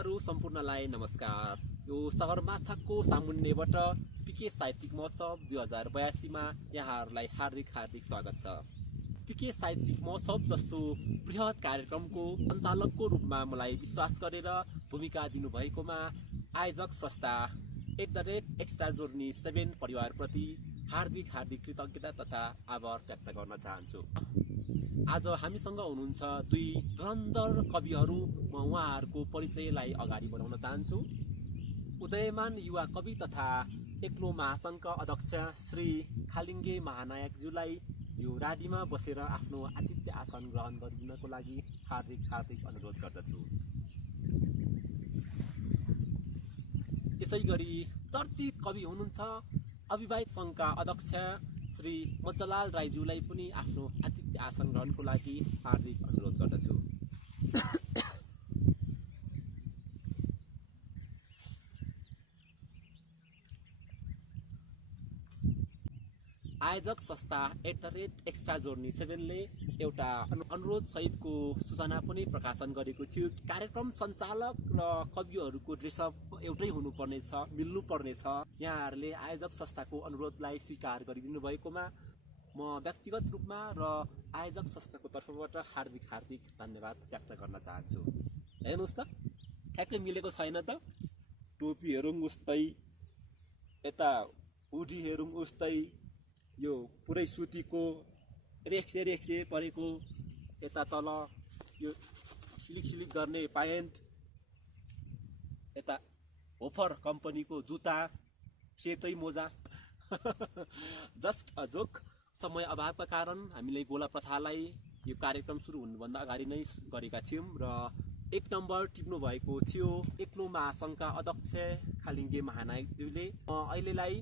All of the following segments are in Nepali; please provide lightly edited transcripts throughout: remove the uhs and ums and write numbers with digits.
दर्शकहरू सम्पूर्णलाई नमस्कार। यो सगरमाथाको सामुन्नेबाट पिके साहित्यिक महोत्सव 2082 मा यहाँहरूलाई हार्दिक स्वागत छ। पिके साहित्यिक महोत्सव जस्तो बृहत कार्यक्रमको सञ्चालकको रूपमा मलाई विश्वास गरेर भूमिका दिनुभएकोमा आयोजक संस्था @extrajourney7 परिवारप्रति हार्दिक कृतज्ञता तथा आभार व्यक्त गर्न चाहन्छु। आज हामीसँग हुनुहुन्छ दुई धुरन्धर कविहरू। म उहाँहरूको परिचयलाई अगाडि बढाउन चाहन्छु। उदयमान युवा कवि तथा एक्लो महासङ्घका अध्यक्ष श्री खालिङ्गे महानायकज्यूलाई यो राडीमा बसेर आफ्नो आतिथ्य आसन ग्रहण गरिदिनको लागि हार्दिक अनुरोध गर्दछु। त्यसै गरी चर्चित कवि हुनुहुन्छ अभिवाहित सङ्घका अध्यक्ष श्री मज्जलाल राईज्यूलाई पनि आफ्नो आतिथ्य आसन ग्रहणको लागि हार्दिक अनुरोध गर्दछु। आयोजक संस्था @extrajourney7 ले एउटा अनुरोध सहितको सूचना पनि प्रकाशन गरेको थियो। कार्यक्रम सञ्चालक र कविहरूको ड्रेसअप एउटै हुनुपर्नेछ, मिल्नुपर्नेछ। यहाँहरूले आयोजक संस्थाको अनुरोधलाई स्वीकार गरिदिनु भएकोमा म व्यक्तिगत रूपमा र आयोजक संस्थाको तर्फबाट हार्दिक धन्यवाद व्यक्त गर्न चाहन्छु। हेर्नुहोस् त, ठ्याक्कै मिलेको छैन त। टोपी हेरौँ उस्तै, यता हुडी हेरौँ उस्तै, यो पुरै सुतीको रेक्से परेको, यता तल यो सिलिक गर्ने प्यान्ट, यता होफर कम्पनीको जुत्ता, सेतै मोजा। Just a joke. समय अभावका कारण हामीले गोला प्रथालाई यो कार्यक्रम सुरु हुनुभन्दा अगाडि नै गरेका थियौँ र 1 नम्बर टिप्नु भएको थियो एक्लो महासङ्घका अध्यक्ष खालिङ्गे महानायकज्यूले। अहिलेलाई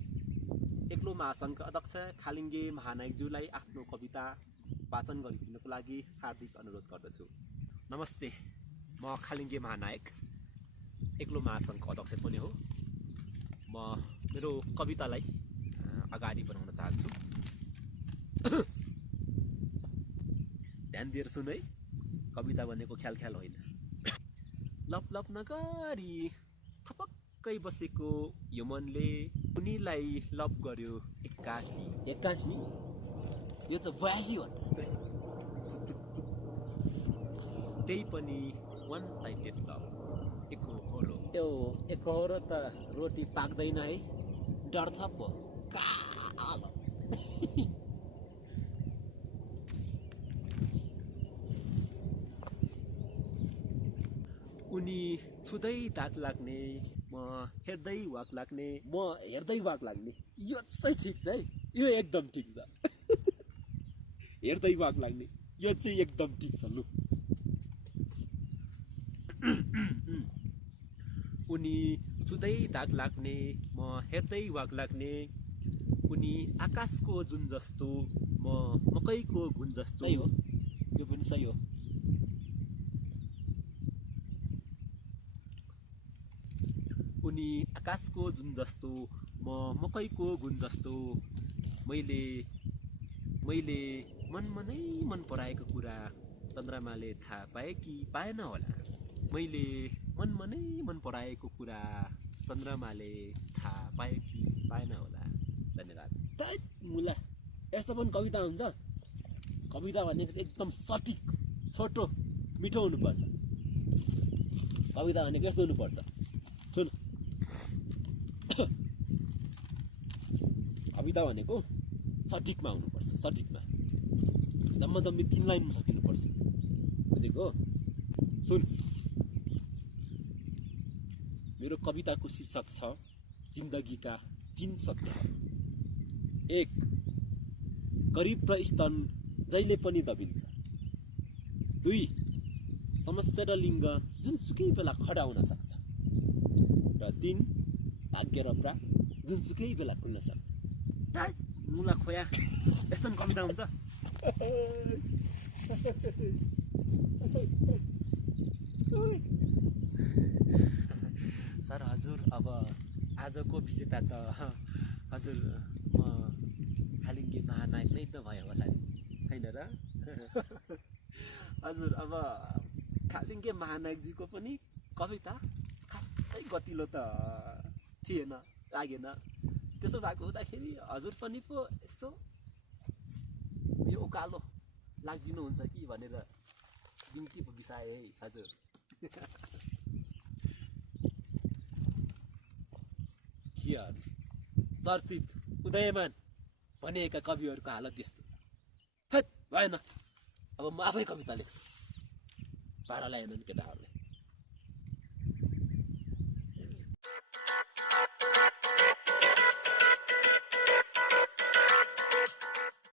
एक्लो महासङ्घका अध्यक्ष खालिङ्गे महानायकज्यूलाई आफ्नो कविता वाचन गरिदिनुको लागि हार्दिक अनुरोध गर्दछु। नमस्ते, म खालिङ्गे महानायक, एक्लो महासङ्घको अध्यक्ष पनि हो। म मेरो कवितालाई अगाडि बढाउन चाहन्छु। ध्यान दिएर सुन है, कविता भनेको ख्याल होइन। लप नगरी थपक्कै बसेको यो मनले उनीलाई लप गर्यो 81। यो त 82 हो त। त्यही पनि वान साइडेड लभ, एकोहोरो। त्यो एकोहोरो त रोटी पाक्दैन है, डढ्छ पो कालो। उनी छुँदै दाग लाग्ने, म हेर्दै वाक लाग्ने, यो चाहिँ ठिक छ है, यो एकदम ठिक छ। हेर्दै वाक लाग्ने, यो चाहिँ एकदम ठिक छ लु। उनी छुँदै दाग लाग्ने, म हेर्दै वाक लाग्ने, उनी आकाशको जुन जस्तो, म मकैको घुन जस्तो। सही हो, यो पनि सही हो। उनी आकाशको जुन जस्तो, म मकैको घुन जस्तो। मैले मनमा नै मन पराएको कुरा चन्द्रमाले थाहा पाए कि पाएन होला। मैले मनमा नै मन पराएको कुरा चन्द्रमाले थाहा पाए कि पाएन होला। धन्यवाद। मुला, यस्तो पनि कविता हुन्छ? कविता भनेको एकदम सटिक, छोटो, मिठो हुनुपर्छ। कविता भनेको यस्तो हुनुपर्छ। सुन, कविता भनेको सटिकमा हुनुपर्छ, सटिकमा जम्मी 3 लाइनमा सकिनुपर्छ। बुझेको? सुन, मेरो कविताको शीर्षक छ जिन्दगीका 3 सत्यहरू। 1. गरिब र स्तन जहिले पनि दबिन्छ। 2. समस्या र लिङ्ग जुनसुकै बेला खडा हुन सक्छ। र 3. भाग्य र प्राप्त जुनसुकै बेला खुल्न सक्छ। मुला खोया, यस्तो कविता हुन्छ? सर हजुर, अब आजको विजेता त हजुर म खालिङ्गे महानायक नै त भयो होला नि, होइन र? हजुर, अब खालिङ्गे महानायकजीको पनि कविता साह्रै गतिलो त थिएन, लागेन। त्यसो भएको हुँदाखेरि हजुर पनि पो यसो यो उकालो लाग्दिनुहुन्छ कि भनेर बिन्ती पो बिसाए है हजुर। चर्चित उदयमान भनिएका कविहरूको हालत त्यस्तो छ। हेत भएन, अब म आफै कविता लेख्छु, भाडा ल्याएनन् केटाहरूले।